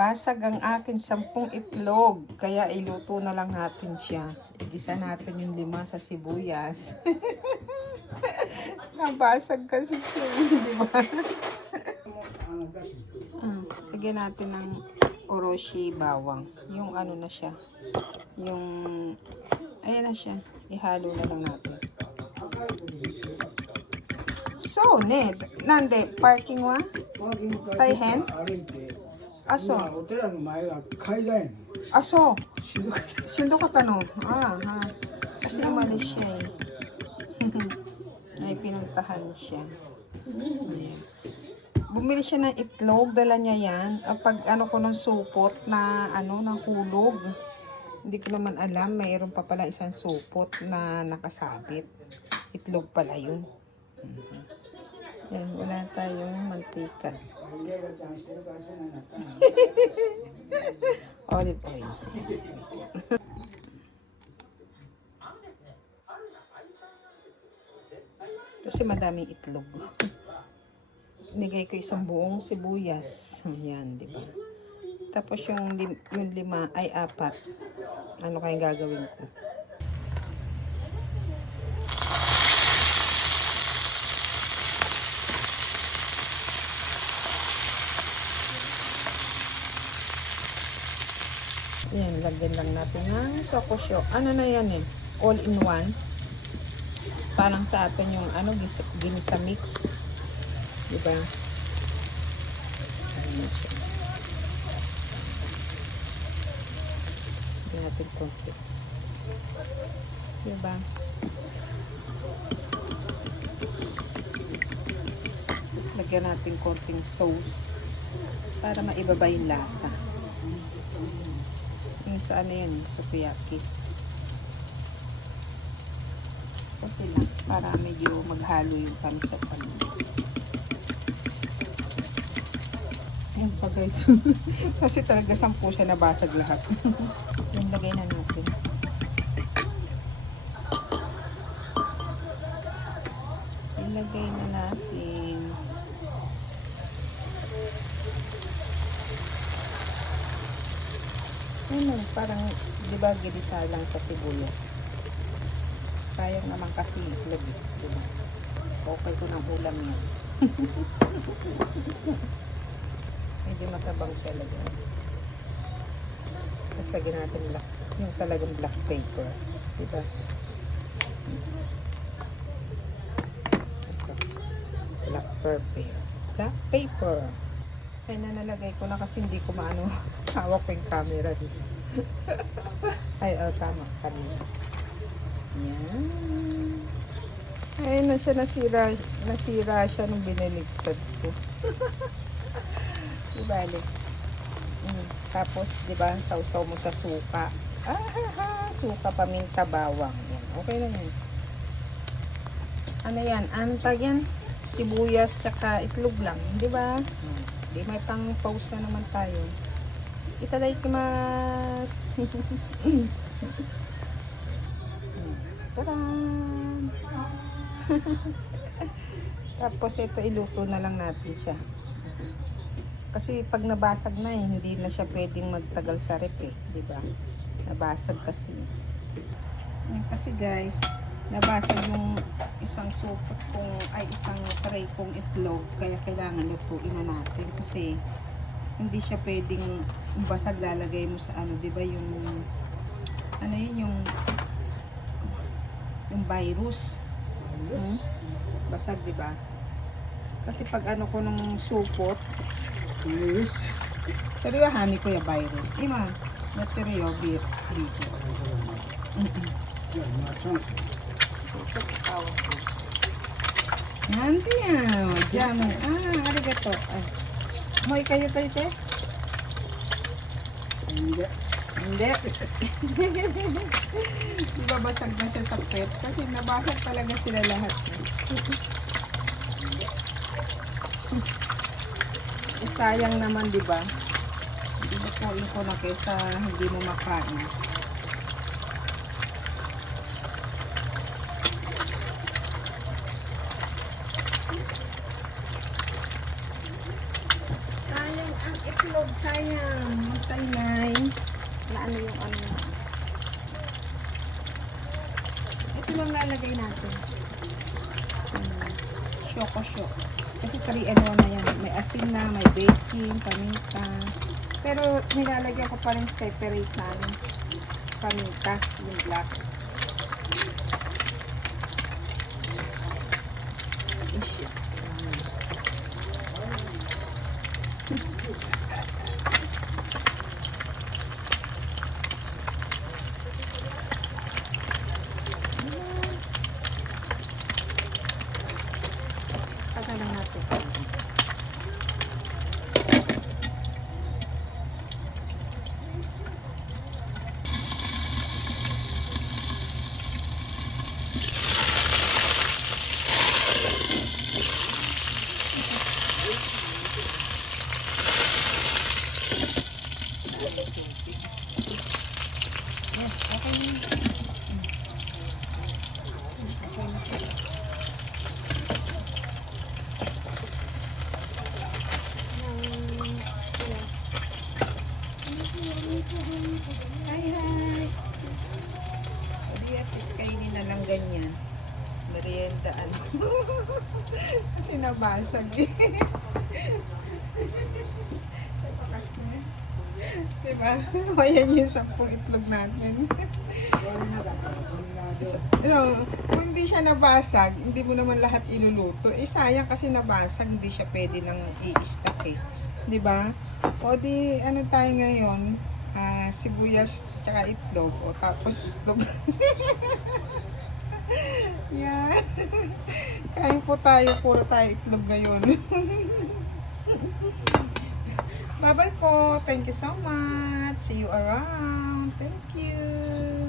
Nabasag ang akin 10 itlog. Kaya iluto na lang natin siya. Igisa natin yung 5 sa sibuyas. Nabasag kasi siya, di ba? Lagyan natin ng oroshi bawang. Yung ano na siya. Yung, ayan na siya. Ihalo na lang natin. So, Ned, nande, parking wa? Taihen? Aso? Aso? Shindo ka tanong. Kasi umalis siya eh. Ay, pinuntahan siya. Bumili siya ng itlog, dala niya yan. Pag ano ko ng supot na ano, ng hulog. Hindi ko naman alam, mayroon pa pala isang supot na nakasabit. Itlog pala yun. Yan, wala tayong mantika. Olive oil. Kasi madaming itlog. Nigay ko isang buong sibuyas. Ayan, di ba? Tapos yung 5 ay 4. Ano kayang gagawin ko? Ayan, lagyan lang natin ng sokosyo. Ano na yan eh? All in one. Parang sa atin yung ano, ginisa mix. Diba? Ayan na siya. Lagyan natin konti. Diba? Lagyan natin konting sauce para maibaba yung lasa. Yung sa ano yan, sukiyaki. Kasi lang, para medyo maghalo yung kami sa panin. Ayan pa guys. Kasi talaga 10 siya nabasag lahat. Yung lagay na natin. Ilagay na natin. Ano, parang di ba ginisa lang sa sibuyas. Sayang naman kasi itlog, di ba? Okay ko ng ulam yan. Medyo matabang talaga. Tapos lagyan natin yung talagang black paper. Diba? Black paper. Black paper. Kaya na nalagay ko na kasi hindi ko maano hawak ko yung camera dito. Ay, tama. Kanina. Yan. Ayun na siya, nasira siya nung biniligtad ko. Ibalik. Tapos, di ba, sausaw mo sa suka. Suka, paminta, bawang. Yan. Okay na yan. Ano yan? Ano tag yan? Sibuyas, tsaka itlog lang. Di ba? Di may pang-pause na naman tayo. Itadakimasu. Tadaan! Tapos ito iluto na lang natin siya. Kasi pag nabasag na hindi na siya pwedeng magtagal sa rep eh, di ba? Nabasag kasi. Yan kasi guys, nabasag yung isang supot kong isang tray kong itlog, kaya kailangan lutuin na natin kasi hindi siya pwedeng basag, lalagay mo sa ano, di ba yung ano yun, yung virus. Basag, di ba? Kasi pag ano ko nung supot, virus. Seryohani ko yung virus. Ima, natiryo dito. Nanti yan. Jamu. Arigato. Moy kayo tayo, te? Hindi. Hindi. Diba basag na siya sa pet? Kasi nabasag talaga sila lahat. Sayang naman, diba? Hindi na po ko na kesa hindi mo makain. Sayang ang itlog, sayang. Magtainay. Na ano yung ano. Ito lang lalagay natin. Shoko. Kasi 3 and 1 na yan. May asin na, may baking, paminta. Pero nilalagyan ko pa rin separate na ano, paminta, yung black. Pagka lang natin. Hi. Hindi at least kainin na lang ganyan. Meriendaan. Kasi nabasag eh. Diba? O yan yung 10 itlog natin. So, kung hindi siya nabasag, hindi mo naman lahat iluluto. Eh, sayang kasi nabasag, hindi siya pwede nang i-stack eh. Diba? O di, ano tayo ngayon? Sibuyas tsaka itlog. O tapos itlog. Yan. Kain po tayo, puro tayo itlog ngayon. Bye-bye po. Thank you so much. See you around. Thank you.